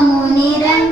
moneda en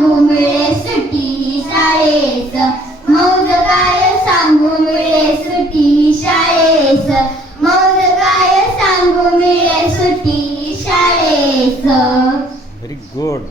सांगू मिळे सुटी शाळेस. मौज काय सांगू मिळे सुटी शाळेस. मौज काय सांगू मिळे सुटी शाळेस. Very good